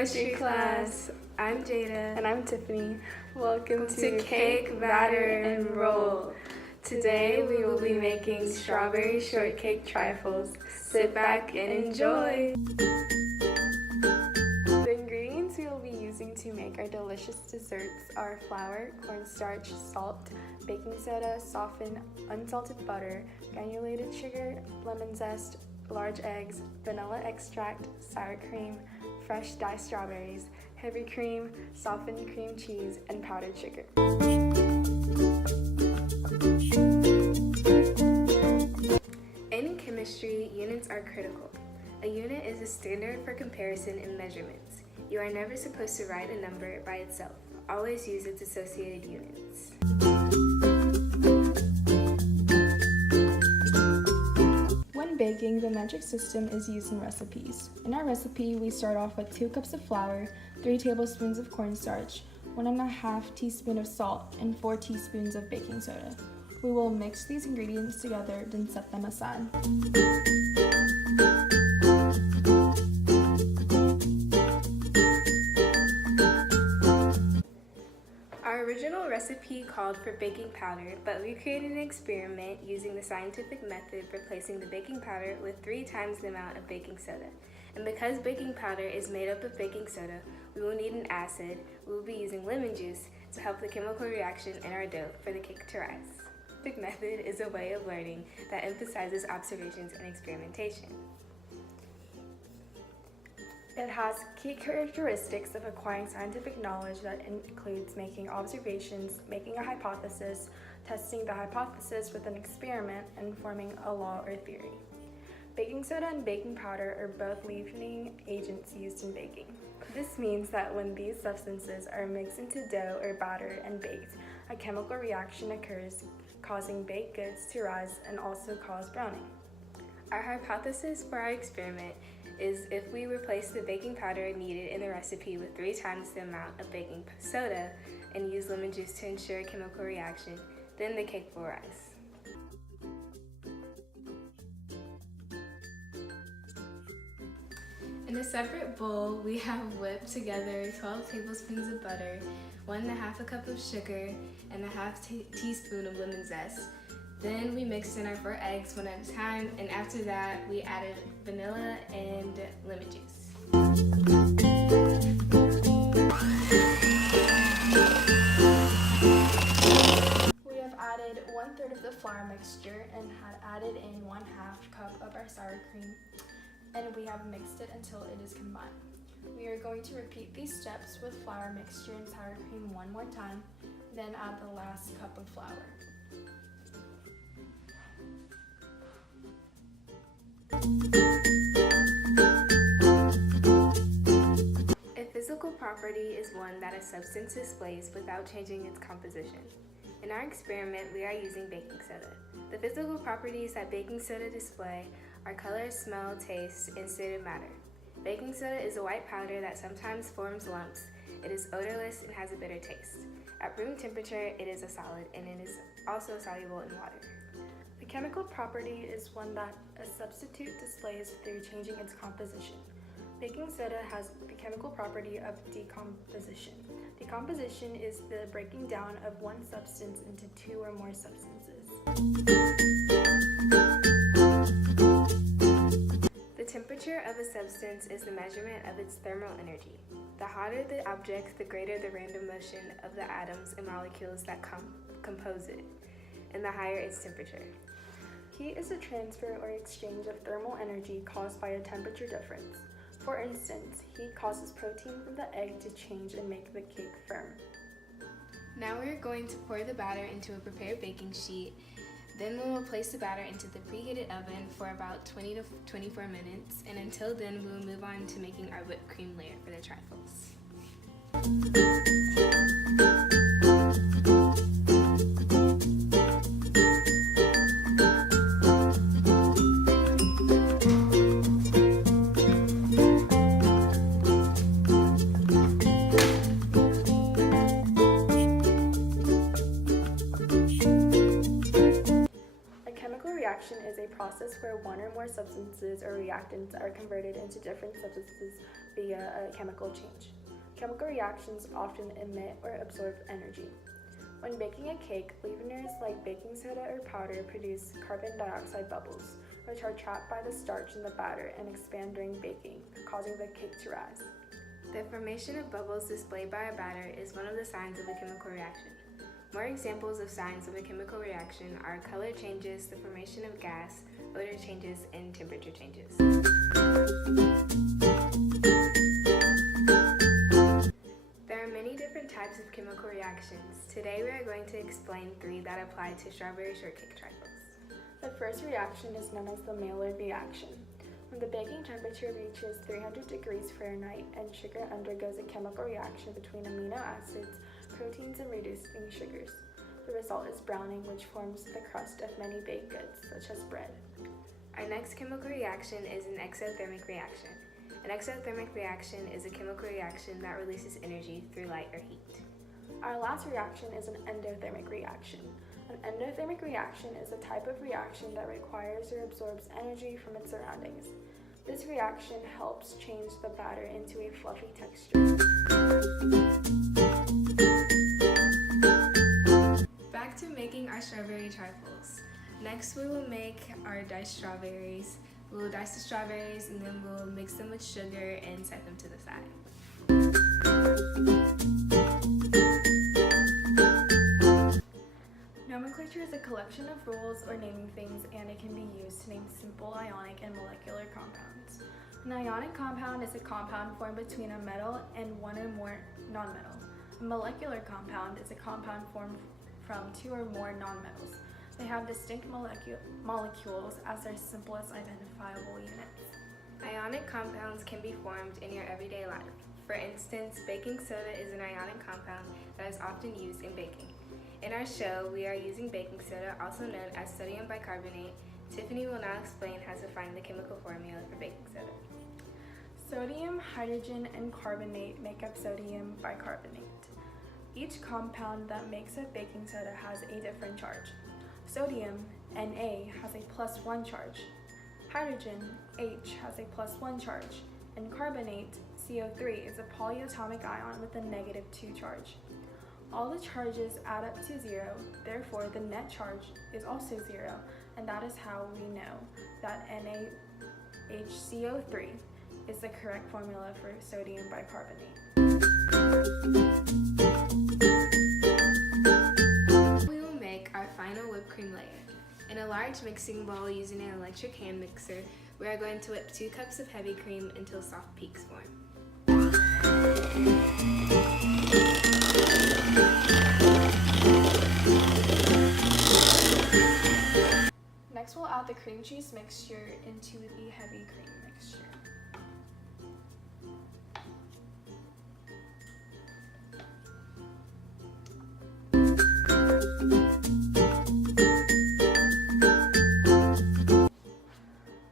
chemistry class. I'm Jada. And I'm Tiffany. Welcome to Cake, Batter, and Roll. Today we will be making strawberry shortcake trifles. Sit back and enjoy. The ingredients we will be using to make our delicious desserts are flour, cornstarch, salt, baking soda, softened unsalted butter, granulated sugar, lemon zest, large eggs, vanilla extract, sour cream, fresh diced strawberries, heavy cream, softened cream cheese, and powdered sugar. In chemistry, units are critical. A unit is a standard for comparison in measurements. You are never supposed to write a number by itself. Always use its associated units. When baking, the metric system is used in recipes. In our recipe, we start off with 2 cups of flour, 3 tablespoons of cornstarch, 1.5 teaspoons of salt, and 4 teaspoons of baking soda. We will mix these ingredients together, then set them aside. Our original recipe called for baking powder, but we created an experiment using the scientific method, replacing the baking powder with 3 times the amount of baking soda. And because baking powder is made up of baking soda, we will need an acid. We will be using lemon juice to help the chemical reaction in our dough for the cake to rise. The method is a way of learning that emphasizes observations and experimentation. It has key characteristics of acquiring scientific knowledge that includes making observations, making a hypothesis, testing the hypothesis with an experiment, and forming a law or theory. Baking soda and baking powder are both leavening agents used in baking. This means that when these substances are mixed into dough or batter and baked, a chemical reaction occurs, causing baked goods to rise and also cause browning. Our hypothesis for our experiment is if we replace the baking powder needed in the recipe with 3 times the amount of baking soda and use lemon juice to ensure a chemical reaction, then the cake will rise. In a separate bowl, we have whipped together 12 tablespoons of butter, 1.5 cup of sugar, and a half teaspoon of lemon zest. Then we mixed in our 4 eggs one at a time, and after that, we added vanilla and lemon juice. We have added 1/3 of the flour mixture and had added in 1/2 cup of our sour cream, and we have mixed it until it is combined. We are going to repeat these steps with flour mixture and sour cream one more time, then add the last cup of flour. A physical property is one that a substance displays without changing its composition. In our experiment, we are using baking soda. The physical properties that baking soda display are color, smell, taste, and state of matter. Baking soda is a white powder that sometimes forms lumps. It is odorless and has a bitter taste. At room temperature, it is a solid, and it is also soluble in water. A chemical property is one that a substitute displays through changing its composition. Baking soda has the chemical property of decomposition. Decomposition is the breaking down of one substance into 2 or more substances. The temperature of a substance is the measurement of its thermal energy. The hotter the object, the greater the random motion of the atoms and molecules that compose it, and the higher its temperature. Heat is a transfer or exchange of thermal energy caused by a temperature difference. For instance, heat causes protein from the egg to change and make the cake firm. Now we are going to pour the batter into a prepared baking sheet. Then we will place the batter into the preheated oven for about 20 to 24 minutes, and until then we will move on to making our whipped cream layer for the trifles. reaction is a process where one or more substances or reactants are converted into different substances via a chemical change. Chemical reactions often emit or absorb energy. When baking a cake, leaveners like baking soda or powder produce carbon dioxide bubbles, which are trapped by the starch in the batter and expand during baking, causing the cake to rise. The formation of bubbles displayed by a batter is one of the signs of a chemical reaction. More examples of signs of a chemical reaction are color changes, the formation of gas, odor changes, and temperature changes. There are many different types of chemical reactions. Today we are going to explain 3 that apply to strawberry shortcake trifles. The first reaction is known as the Maillard reaction. When the baking temperature reaches 300 degrees Fahrenheit and sugar undergoes a chemical reaction between amino acids, proteins, and reducing sugars. The result is browning, which forms the crust of many baked goods, such as bread. Our next chemical reaction is an exothermic reaction. An exothermic reaction is a chemical reaction that releases energy through light or heat. Our last reaction is an endothermic reaction. An endothermic reaction is a type of reaction that requires or absorbs energy from its surroundings. This reaction helps change the batter into a fluffy texture. Back to making our strawberry trifles. Next we will make our diced strawberries. We will dice the strawberries and then we'll mix them with sugar and set them to the side. Nomenclature is a collection of rules or naming things, and it can be used to name simple ionic and molecular compounds. An ionic compound is a compound formed between a metal and one or more nonmetals. A molecular compound is a compound formed from 2 or more nonmetals. They have distinct molecules as their simplest identifiable units. Ionic compounds can be formed in your everyday life. For instance, baking soda is an ionic compound that is often used in baking. In our show, we are using baking soda, also known as sodium bicarbonate. Tiffany will now explain how to find the chemical formula for baking soda. Sodium, hydrogen, and carbonate make up sodium bicarbonate. Each compound that makes up baking soda has a different charge. Sodium, Na, has a +1 charge. Hydrogen, H, has a +1 charge. And carbonate, CO3, is a polyatomic ion with a -2 charge. All the charges add up to 0, therefore the net charge is also 0, and that is how we know that NaHCO3 is the correct formula for sodium bicarbonate. We will make our final whipped cream layer. In a large mixing bowl using an electric hand mixer, we are going to whip 2 cups of heavy cream until soft peaks form. Next, we'll add the cream cheese mixture into the heavy cream mixture.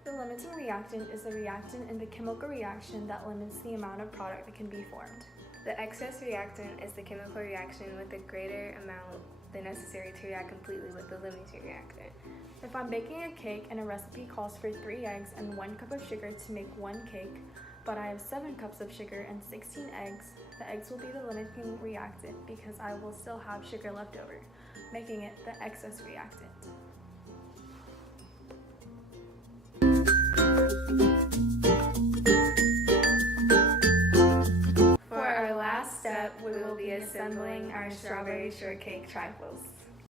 The limiting reactant is a reactant in the chemical reaction that limits the amount of product that can be formed. The excess reactant is the chemical reaction with a greater amount than necessary to react completely with the limiting reactant. If I'm baking a cake and a recipe calls for 3 eggs and 1 cup of sugar to make 1 cake, but I have 7 cups of sugar and 16 eggs, the eggs will be the limiting reactant because I will still have sugar left over, making it the excess reactant. For our last step, we will be assembling our strawberry shortcake trifles.